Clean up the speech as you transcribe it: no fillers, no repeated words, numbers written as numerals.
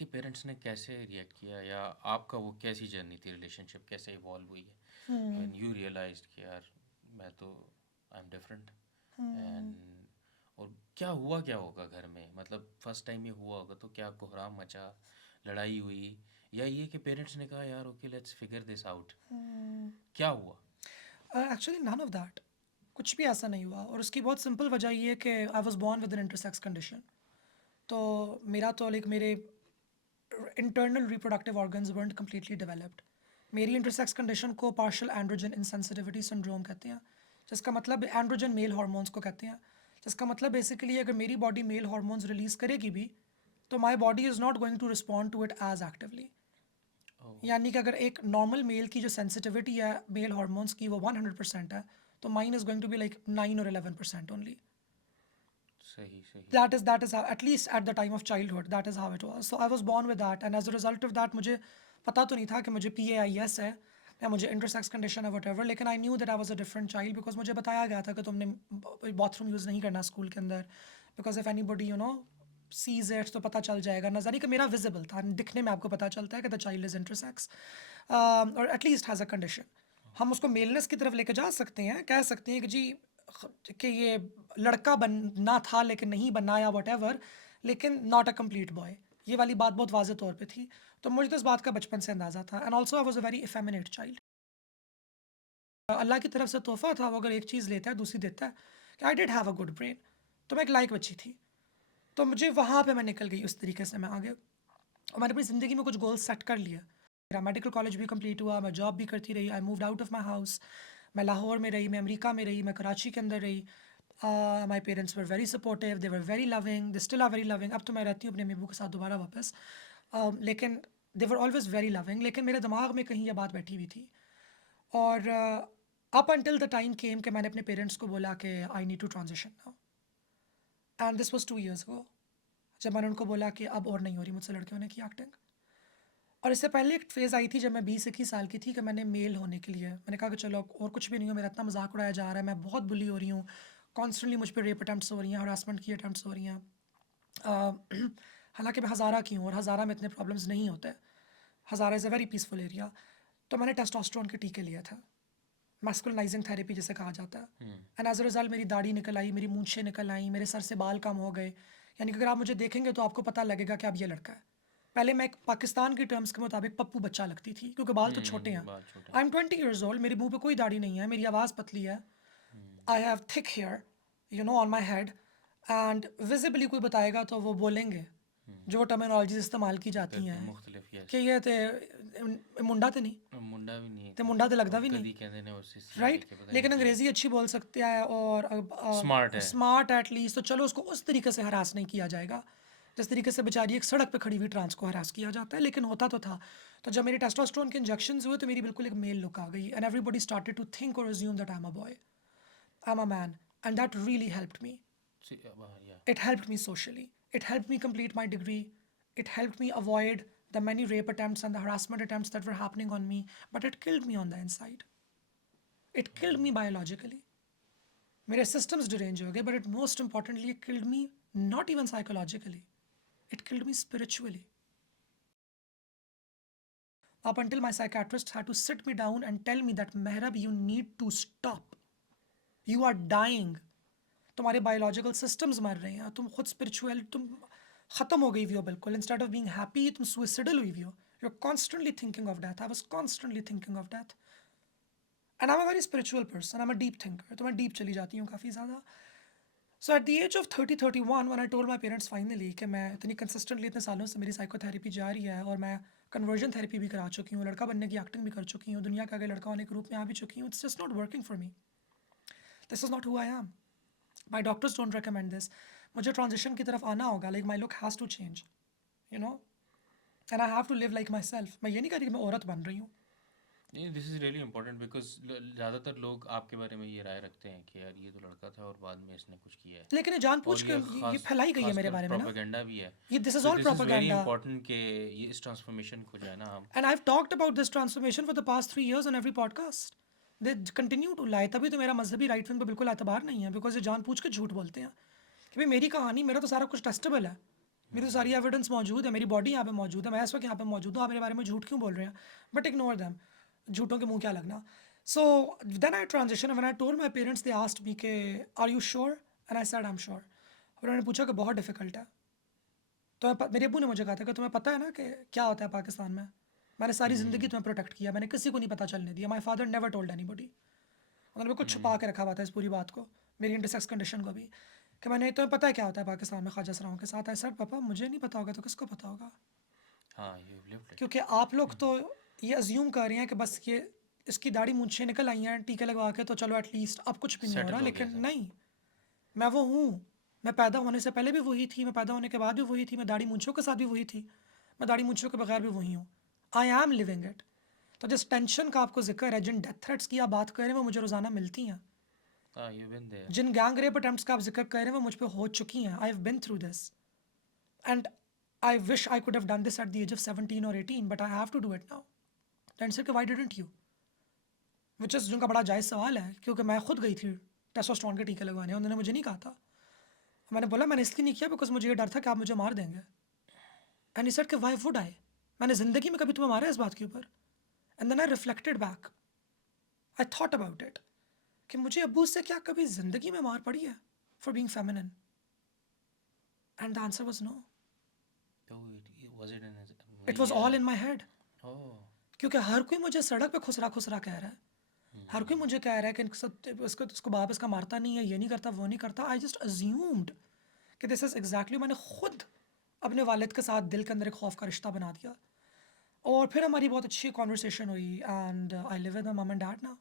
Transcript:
आपके पेरेंट्स ने कैसे रिएक्ट किया या आपका वो कैसी जर्नी थी, रिलेशनशिप कैसे इवॉल्व हुई है हुँ, व्हेन यू रियलाइज्ड कि यार मैं तो I am different hmm. And और क्या हुआ, क्या होगा घर में, मतलब फर्स्ट टाइम ये हुआ होगा तो क्या कोहराम मचा, लड़ाई हुई, या ये कि पेरेंट्स ने कहा यार okay let's figure this out, क्या हुआ? Actually none of that. कुछ भी ऐसा नहीं हुआ और उसकी बहुत सिंपल वजह ये है कि I was born with an intersex condition. तो मेरा तो लाइक मेरे internal reproductive organs weren't completely developed। मेरी इंटरसेक्स कंडीशन को पार्शियल एंड्रोजन इंसेंसिटिविटी सिंड्रोम कहते हैं, जिसका मतलब एंड्रोजन मेल हार्मोन्स को कहते हैं, जिसका मतलब बेसिकली अगर मेरी बॉडी मेल हार्मोन्स रिलीज करेगी भी तो my body is not going to respond to it as actively. Oh, यानी कि अगर एक नॉर्मल मेल की जो सेंसिटिविटी है मेल हार्मोन्स की वो 100% है, तो mine is going to be like 9 or 11% only. सही सही। That is how, at least at the time of childhood, that is how it was. So I was born with that, and as a result of that मुझे पता तो नहीं था कि मुझे PAIS है या मुझे इंटरसेक्स कंडीशन है whatever, लेकिन I knew that I was a different child because मुझे बताया गया था कि तुमने बाथरूम यूज़ नहीं करना स्कूल के अंदर, because if anybody sees it तो पता चल जाएगा। नजर नहीं कि मेरा विजिबल था, दिखने में आपको पता चलता है कि द चाइल्ड इज इंटरसेक्स और एटलीस्ट हैज़ अ कंडीशन। हम उसको मेलनेस की तरफ लेके जा सकते हैं, कह सकते हैं कि जी कि ये लड़का बनना था लेकिन नहीं बना या वट एवर, लेकिन नॉट अ कम्प्लीट बॉय। ये वाली बात बहुत वाज़े तौर पे थी। तो मुझे तो इस बात का बचपन से अंदाज़ा था, and also I was a very effeminate child. अल्लाह की तरफ से तोहफा था, वो अगर एक चीज़ लेता है दूसरी देता है, कि I did have a good brain. तो मैं एक लाइक बच्ची थी, तो मुझे वहाँ पे मैं निकल गई, उस तरीके से मैं आगे और मैंने अपनी ज़िंदगी में कुछ गोल्स सेट कर लिए। मेरा मेडिकल कॉलेज भी कंप्लीट हुआ, मैं जॉब भी करती रही, I moved out of my house. मैं लाहौर में रही, मैं अमेरिका में रही, मैं कराची के अंदर रही। My parents were very supportive, they were very loving, they still are very loving. अब तो मैं रहती हूँ अपने अम्मी अब्बू के साथ दोबारा वापस, लेकिन दे वर ऑलवेज वेरी लविंग। लेकिन मेरे दिमाग में कहीं ये बात बैठी हुई थी, और up until the time came कि मैंने अपने पेरेंट्स को बोला कि I need to transition now, and this was 2 years ago। जब मैंने उनको बोला कि अब और नहीं हो रही मुझसे लड़के होने की एक्टिंग। और इससे पहले एक फेज़ आई थी जब मैं 20-21 साल की थी कि मैंने मेल होने के लिए मैंने कहा कि चलो अब और कुछ भी नहीं हो, मेरा इतना मजाक उड़ाया जा रहा है, मैं बहुत बुली हो रही हूँ, कॉन्स्टेंटली मुझ पर रेप अटैम्प्ट्स हो रही हैं, हरासमेंट की अटैम्प्ट्स हो रही हैं। हालांकि मैं हज़ारा की हूँ और हज़ारा में इतने प्रॉब्लम्स नहीं होते। Hazara is a very peaceful area. तो मैंने टेस्टोस्टेरोन के टीके लिए थे, मैस्कुलिनाइजिंग थेरेपी जिसे कहा जाता है। एंड एज अ रिजल्ट मेरी दाढ़ी निकल आई, मेरी मूंछें निकल आई, मेरे सर से बाल कम हो गए। यानी कि अगर आप मुझे देखेंगे तो आपको पता लगेगा कि अब ये लड़का है। पहले मैं एक पाकिस्तान की टर्म्स के मुताबिक पप्पू बच्चा लगती थी क्योंकि बाल तो छोटे हैं। बात छोटे आई हैं। एम 20 years ओल्ड, मेरे मुंह पे कोई दाढ़ी नहीं है, मेरी आवाज़ पतली है, I have thick hair on my head, and visibly कोई बताएगा तो वो बोलेंगे जो टर्मिनोलॉजीज इस्तेमाल की जाती हैं मुख्तलिफ, कि यस। ये ते मुंडा तो नहीं, मुंडा भी नहीं है ते कभी, मुंडा तो लगता और भी नहीं, कदी कहते ने उससे सी राइट। लेके पता नहीं लेकिन की है। अंग्रेज़ी अच्छी बोल सकता है और स्मार्ट है। स्मार्ट एटलीस्ट, तो चलो उसको उस तरीके से हरास नहीं किया जाएगा जिस तरीके से बेचारी एक सड़क पे खड़ी हुई ट्रांस को हरास किया जाता है, लेकिन होता तो था। तो जब मेरे टेस्टोस्टेरोन के इंजेक्शंस हुए तो मेरी बिल्कुल एक मेल लुक आ गई, and everybody started to think और assume that I am a boy, I am a man, and that really helped me. Yeah. It helped me socially. It helped me complete my degree. It helped me avoid the many rape attempts and the harassment attempts that were happening on me, but it killed me on the inside. It killed me biologically. मेरे systems deranged हो गए, but it most importantly it killed me not even psychologically. It killed me spiritually. Up until my psychiatrist had to sit me down and tell me that Mehrab, you need to stop. You are dying. तुम्हारे biological systems मर रहे हैं, तुम खुद spiritual तुम ख़त्म हो गई हुई हो बिल्कुल। इंस्टेड ऑफ बीइंग हैप्पी तुम सुइसाइडल हुई हुई हो, you are constantly thinking of death. I was constantly thinking of death, and I am a very spiritual person, I am a deep thinker, तो मैं डीप चली जाती हूँ काफ़ी ज़्यादा। So at the age of 30-31 one I told my parents finally कि मैं इतनी कंसिस्टेंटली इतने सालों से मेरी साइकोथेरेपी जा रही है और मैं कन्वर्जन थेरेपी भी करा चुकी हूँ, लड़का बनने की एक्टिंग भी कर चुकी हूँ, दुनिया का आगे लड़का होने के रूप में आ भी चुकी हूँ। It's just not working for me, this is not who I am, my doctors don't recommend this. मुझे ट्रांजिशन की तरफ आना होगा, like my look has to change, you know, and I have to live like myself. मैं ये नहीं कह रही कि मैं औरत बन रही हूँ। नहीं, this is really important because ज़्यादातर लोग आपके बारे में ये राय रखते हैं कि यार ये तो लड़का था और बाद में इसने कुछ किया है, लेकिन ये और जानबूझ के ये ये खास फैलाई गई है मेरे खासकर बारे में ना, प्रोपेगेंडा भी है। ये दिस इज़ तो all this is very propaganda. Important कि ये इस ट्रांसफॉर्मेशन को जो है ना हम। And I have talked about this transformation for the past 3 years on every podcast. They continue to lie, तभी तो मेरा मजहबी राइट विंग पे बिल्कुल एतबार नहीं है, बिकॉज ये जानबूझ के झूठ बोलते हैं कि भाई मेरी कहानी, मेरा तो सारा कुछ टेस्टेबल है। मेरी तो सारी एविडेंस मौजूद है, मेरी बॉडी यहाँ पे मौजूद है, मैं इस वक्त यहाँ पे मौजूद हूँ, आप मेरे बारे में झूठ क्यों बोल रहे हैं? बट इग्नोर दैम, झूठों के मुंह क्या लगना. So then I transition, when I told my parents they asked me के are you sure, and I said I am sure. उन्होंने पूछा कि बहुत डिफिकल्ट है. तो मेरे अब्बू ने मुझे कहा था कि तुम्हें पता है ना कि क्या होता है पाकिस्तान में. मैंने सारी ज़िंदगी तुम्हें प्रोटेक्ट किया, मैंने किसी को नहीं पता चलने दिया. My father never told anybody. उन्होंने बिल्कुल छुपा के रखा हुआ था इस पूरी बात को, मेरी इंटरसेक्स कंडीशन को भी, कि मैंने तुम्हें पता है क्या होता है पाकिस्तान में ख्वाजा सराओं के साथ. आई सेड पापा मुझे नहीं पता होगा तो किसको पता होगा? हाँ, यू लिव्ड इट. क्योंकि आप लोग तो ये अज्यूम कर रहे हैं कि बस ये इसकी दाढ़ी मूंछें निकल आई हैं टीके लगवा के तो चलो एटलीस्ट अब कुछ भी नहीं हो सेटल रहा. हो गया लेकिन सब. नहीं, मैं वो हूँ. मैं पैदा होने से पहले भी वही थी, मैं पैदा होने के बाद भी वही थी, मैं दाढ़ी मूंछों के साथ भी वही थी, मैं दाढ़ी मूंछों के बगैर भी वही हूँ. I am living it. तो जिस टेंशन का आपको जिक्र है, जिन डेथ थ्रेट्स की आप बात कर रहे हैं वो मुझे रोज़ाना मिलती हैं. हाँ, यू बीन देयर. जिन गैंग रेप अटेम्प्ट्स का आप जिक्र कर रहे हैं वो मुझ पे हो चुकी हैं. I have been through this and I wish I could have done this at the age of 17 और 18, but I have to do it now. And sir why didn't you, which is जिनका बड़ा जायज़ सवाल है, क्योंकि मैं खुद गई थी टेस्टोस्टेरोन के टीके लगवाने, उन्होंने मुझे नहीं कहा था. मैंने बोला मैंने इसलिए नहीं किया बिकॉज मुझे ये डर था कि आप मुझे मार देंगे. एंड ही सेड कि व्हाई वुड आई, मैंने ज़िंदगी में कभी तुम्हें मारा है इस बात के ऊपर? And then I reflected back, I thought about it कि मुझे अब्बू से क्या कभी ज़िंदगी में मार पड़ी है for being feminine? And the answer was no. तो was it in it was all in my head. Oh. क्योंकि हर कोई मुझे सड़क पे खुसरा खुसरा कह रहा है, हर कोई मुझे कह रहा है कि इसको बाप इसका मारता नहीं है, ये नहीं करता, वो नहीं करता. आई जस्ट अज्यूम्ड कि दिस इज़ एग्जैक्टली, मैंने खुद अपने वालिद के साथ दिल के अंदर एक खौफ का रिश्ता बना दिया. और फिर हमारी बहुत अच्छी कॉन्वर्सेशन हुई and I live with my mum and dad now.